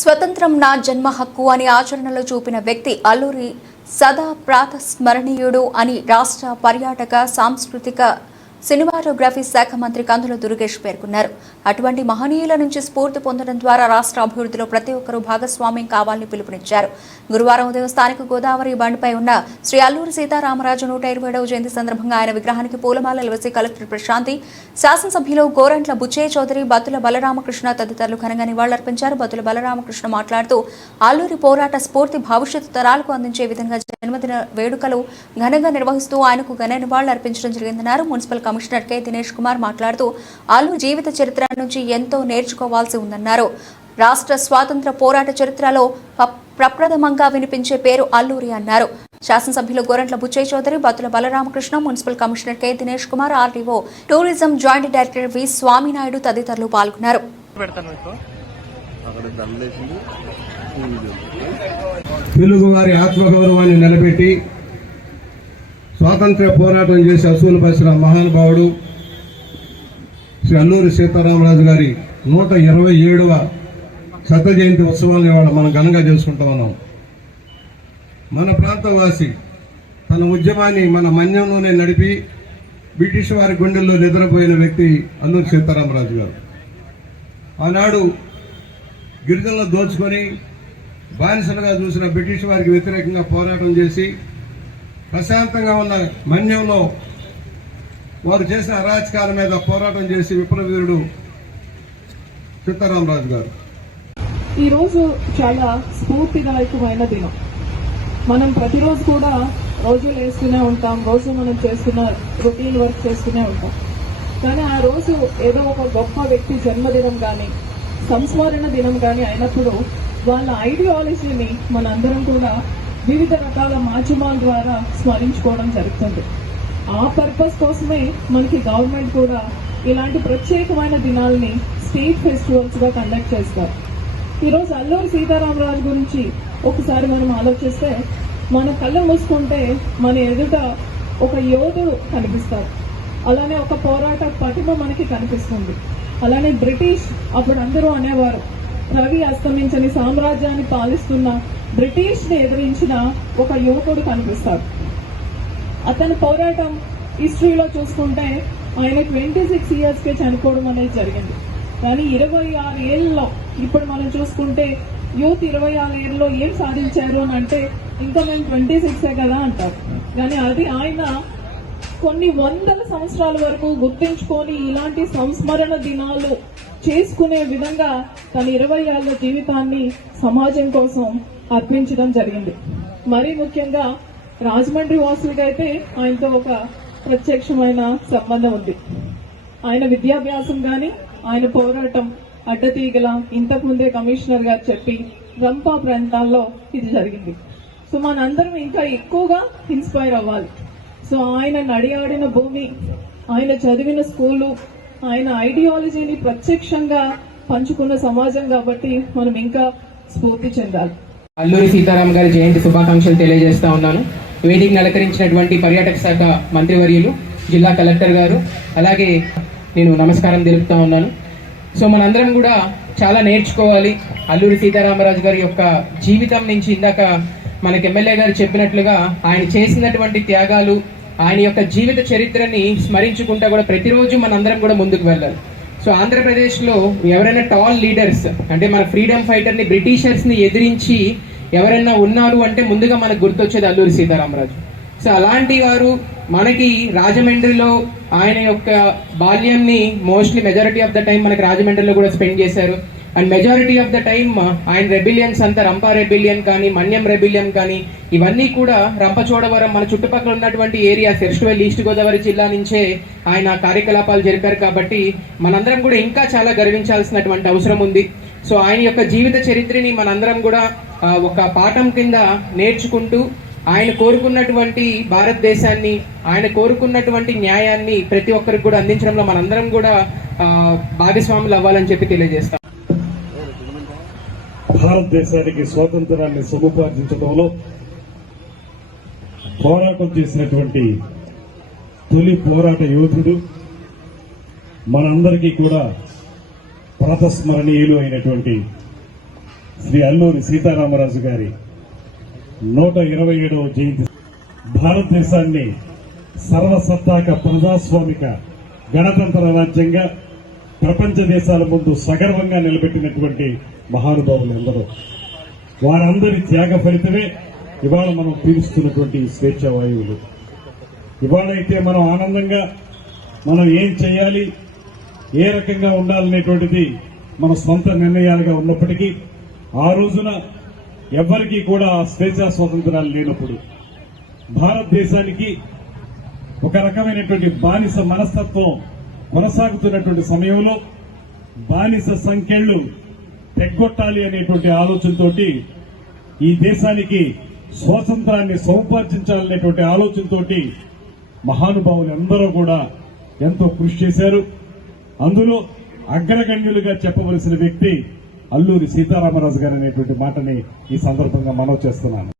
స్వతంత్రం నా జన్మ హక్కు అని ఆచరణలో చూపిన వ్యక్తి అల్లూరి సదా ప్రాతస్మరణీయుడు అని రాష్ట్ర పర్యాటక సాంస్కృతిక సినిమాటోగ్రఫీ శాఖ మంత్రి కందుల దుర్గేష్ పేర్కొన్నారు. అటువంటి మహనీయుల నుంచి స్ఫూర్తి పొందడం ద్వారా రాష్ట్ర అభివృద్ధిలో ప్రతి ఒక్కరూ భాగస్వామ్యం కావాలని పిలుపునిచ్చారు. గురువారం ఉదయం స్థానిక గోదావరి బండ్పై ఉన్న శ్రీ అల్లూరి సీతారామరాజు 120వ జయంతి సందర్భంగా ఆయన విగ్రహానికి పూలమాలలు వేసి కలెక్టర్ ప్రశాంతి, శాసనసభ్యులు గోరంట్ల బుచ్చయ్య చౌదరి, బత్తుల బలరామకృష్ణ తదితరులు ఘనంగా నివాళులర్పించారు. బత్తుల బలరామకృష్ణ మాట్లాడుతూ అల్లూరి పోరాట స్ఫూర్తి భవిష్యత్తు తరాలకు అందించే విధంగా జన్మదిన వేడుకలు ఘనంగా నిర్వహిస్తూ ఆయనకు ఘన నివాళులు అర్పించడం జరిగిందన్నారు. Municipal commissioner K Dinesh Kumar మాట్లాడుతూ అల్లూరి జీవిత చరిత్ర నుంచి ఎంతో నేర్చుకోవాల్సి ఉందన్నారు. రాష్ట్ర స్వాతంత్ర పోరాట చరిత్రలో ప్రప్రథమంగా వినిపించే పేరు అల్లూరి అన్నారు. శాసనసభ్యులు Gorantla Butchaiah Chowdary, Battula Balaramakrishna, municipal commissioner K Dinesh Kumar, RTO tourism joint director V Swaminaidu తదితరులు పాల్గొన్నారు. తెలుగువారి ఆత్మగౌరవాన్ని నిలబెట్టి స్వాతంత్ర్య పోరాటం చేసి అసూలు పరిచిన మహానుభావుడు శ్రీ అల్లూరి సీతారామరాజు గారి 127వ శత జయంతి ఉత్సవాలను ఇవాళ మనం ఘనంగా చేసుకుంటా ఉన్నాం. మన ప్రాంతవాసి తన ఉద్యమాన్ని మన మన్యంలోనే నడిపి బ్రిటిష్ వారి గుండెల్లో నిద్రపోయిన వ్యక్తి అల్లూరి సీతారామరాజు గారు. ఆనాడు గిరిజనులను దోచుకొని బానిసలుగా చూసిన బ్రిటిష్ వారికి వ్యతిరేకంగా పోరాటం చేసి ప్రశాంతంగా ఉన్న మన్యంలో వారు చేసిన అరాచకాల మీద పోరాటం చేసి విప్లవీరుడు సీతారామరాజు గారు. ఈరోజు చాలా స్ఫూర్తిదాయకమైన దినం. మనం ప్రతిరోజు కూడా రోజులు వేస్తూనే ఉంటాం, రోజు మనం చేస్తున్న రొటీన్ వర్క్ చేస్తూనే ఉంటాం. కానీ ఆ రోజు ఏదో ఒక గొప్ప వ్యక్తి జన్మదినం కానీ సంస్మరణ దినం కానీ అయినప్పుడు వాళ్ళ ఐడియాలజీని మనందరం కూడా వివిధ రకాల మాధ్యమాల ద్వారా స్మరించుకోవడం జరుగుతుంది. ఆ పర్పస్ కోసమే మనకి గవర్నమెంట్ కూడా ఇలాంటి ప్రత్యేకమైన దినాల్ని స్టేట్ ఫెస్టివల్స్ గా కండక్ట్ చేస్తారు. ఈరోజు అల్లూరి సీతారామరాజు గురించి ఒకసారి మనం ఆలోచిస్తే మన కళ్ళు మూసుకుంటే మన ఎదుట ఒక యోధుడు కనిపిస్తారు, అలానే ఒక పోరాట పటిమ మనకి కనిపిస్తుంది. అలానే బ్రిటిష్ అప్పుడు అందరూ అనేవారు రవి అస్తమించని సామ్రాజ్యాన్ని పాలిస్తున్న బ్రిటిష్ ని ఎదిరించిన ఒక యువకుడు కనిపిస్తాడు. అతని పోరాటం హిస్టరీలో చూసుకుంటే ఆయన 26 years కే చనిపోవడం అనేది జరిగింది. కానీ 26 ఏళ్ళలో ఇప్పుడు మనం చూసుకుంటే యూత్ 26 ఏళ్ళలో ఏం సాధించారు అని అంటే ఇంకా మేము 26 కదా అంటారు. కానీ అది ఆయన కొన్ని వందల సంవత్సరాల వరకు గుర్తించుకొని ఇలాంటి సంస్మరణ దినాలు చేసుకునే విధంగా తన 20 ఏళ్ల జీవితాన్ని సమాజం కోసం అర్పించడం జరిగింది. మరీ ముఖ్యంగా రాజమండ్రి వాసులకి అయితే ఆయనతో ఒక ప్రత్యక్షమైన సంబంధం ఉంది. ఆయన విద్యాభ్యాసం గాని ఆయన పోరాటం అడ్డతీగల ఇంతకుముందే కమిషనర్ గారు చెప్పి రంపా ప్రాంతాల్లో ఇది జరిగింది. సో మనందరం ఇంకా ఎక్కువగా ఇన్స్పైర్ అవ్వాలి. సో ఆయన నడియాడిన భూమి, ఆయన చదివిన స్కూలు, ఆయన ఐడియాలజీని ప్రత్యక్షంగా పంచుకున్న సమాజం కాబట్టి మనం ఇంకా స్ఫూర్తి చెందాలి. అల్లూరి సీతారాం గారి జయంతి శుభాకాంక్షలు తెలియజేస్తా ఉన్నాను. వేదికను అలంకరించినటువంటి పర్యాటక శాఖ మంత్రివర్యులు, జిల్లా కలెక్టర్ గారు, అలాగే నేను నమస్కారం తెలుపుతా ఉన్నాను. సో మనందరం కూడా చాలా నేర్చుకోవాలి అల్లూరి సీతారామరాజు గారి యొక్క జీవితం నుంచి. ఇందాక మనకి ఎమ్మెల్యే గారు చెప్పినట్లుగా ఆయన చేసినటువంటి త్యాగాలు, ఆయన యొక్క జీవిత చరిత్రని స్మరించుకుంటా కూడా ప్రతిరోజు మనందరం కూడా ముందుకు వెళ్ళాలి. సో ఆంధ్రప్రదేశ్లో ఎవరైనా టాల్ లీడర్స్ అంటే మన ఫ్రీడమ్ ఫైటర్ని బ్రిటిషర్స్ని ఎదిరించి ఎవరైనా ఉన్నారు అంటే ముందుగా మనకు గుర్తొచ్చేది అల్లూరి సీతారామరాజు. సో అలాంటి వారు మనకి రాజమండ్రిలో ఆయన యొక్క బాల్యాన్ని mostly majority of the time మనకి రాజమండ్రిలో కూడా స్పెండ్ చేశారు. And majority of the time ఆయన రెబిలియన్స్ అంతా రంపా రెబిలియన్ కానీ మన్యం రెబిలియన్ కానీ ఇవన్నీ కూడా రంపచోడవరం మన చుట్టుపక్కల ఉన్నటువంటి ఏరియా ఎర్స్ట్‌వెల్ ఈస్ట్ గోదావరి జిల్లా నుంచే ఆయన కార్యకలాపాలు జరిపారు. కాబట్టి మనందరం కూడా ఇంకా చాలా గర్వించాల్సినటువంటి అవసరం ఉంది. సో ఆయన యొక్క జీవిత చరిత్రని మనందరం కూడా ఒక పాఠం కింద నేర్చుకుంటూ ఆయన కోరుకున్నటువంటి భారతదేశాన్ని, ఆయన కోరుకున్నటువంటి న్యాయాన్ని ప్రతి ఒక్కరికి కూడా అందించడంలో మనందరం కూడా భాగస్వాములు అవ్వాలని చెప్పి తెలియజేస్తాం. భారతదేశానికి స్వాతంత్రాన్ని సముపార్జించడంలో పోరాటం చేసినటువంటి తొలి పోరాట యోధుడు, మనందరికీ కూడా ప్రాతస్మరణీయులు అయినటువంటి శ్రీ అల్లూరి సీతారామరాజు గారి 127వ జయంతి భారతదేశాన్ని సర్వసత్తాక ప్రజాస్వామిక గణతంత్ర రాజ్యంగా ప్రపంచ దేశాల ముందు సగర్వంగా నిలబెట్టినటువంటి మహానుభావులు ఎందరో. వారందరి త్యాగ ఫలితమే ఇవాళ మనం పీలుస్తున్నటువంటి స్వేచ్ఛ వాయువులు. ఇవాళైతే మనం ఆనందంగా మనం ఏం చేయాలి, ఏ రకంగా ఉండాలనేటువంటిది మన సొంత నిర్ణయాలుగా ఉన్నప్పటికీ ఆ రోజున ఎవ్వరికీ కూడా ఆ స్వేచ్ఛా స్వాతంత్రాలు లేనప్పుడు భారతదేశానికి ఒక రకమైనటువంటి బానిస మనస్తత్వం కొనసాగుతున్నటువంటి సమయంలో బానిస సంఖ్యలు తెగ్గొట్టాలి అనేటువంటి ఆలోచనతోటి ఈ దేశానికి స్వాతంత్రాన్ని సముపార్జించాలనేటువంటి ఆలోచనతోటి మహానుభావులు అందరూ కూడా ఎంతో కృషి చేశారు. అందులో అగ్రగణ్యులుగా చెప్పవలసిన వ్యక్తి అల్లూరి సీతారామరాజు గారు అనేటువంటి మాటని ఈ సందర్భంగా మనవి చేస్తున్నాను.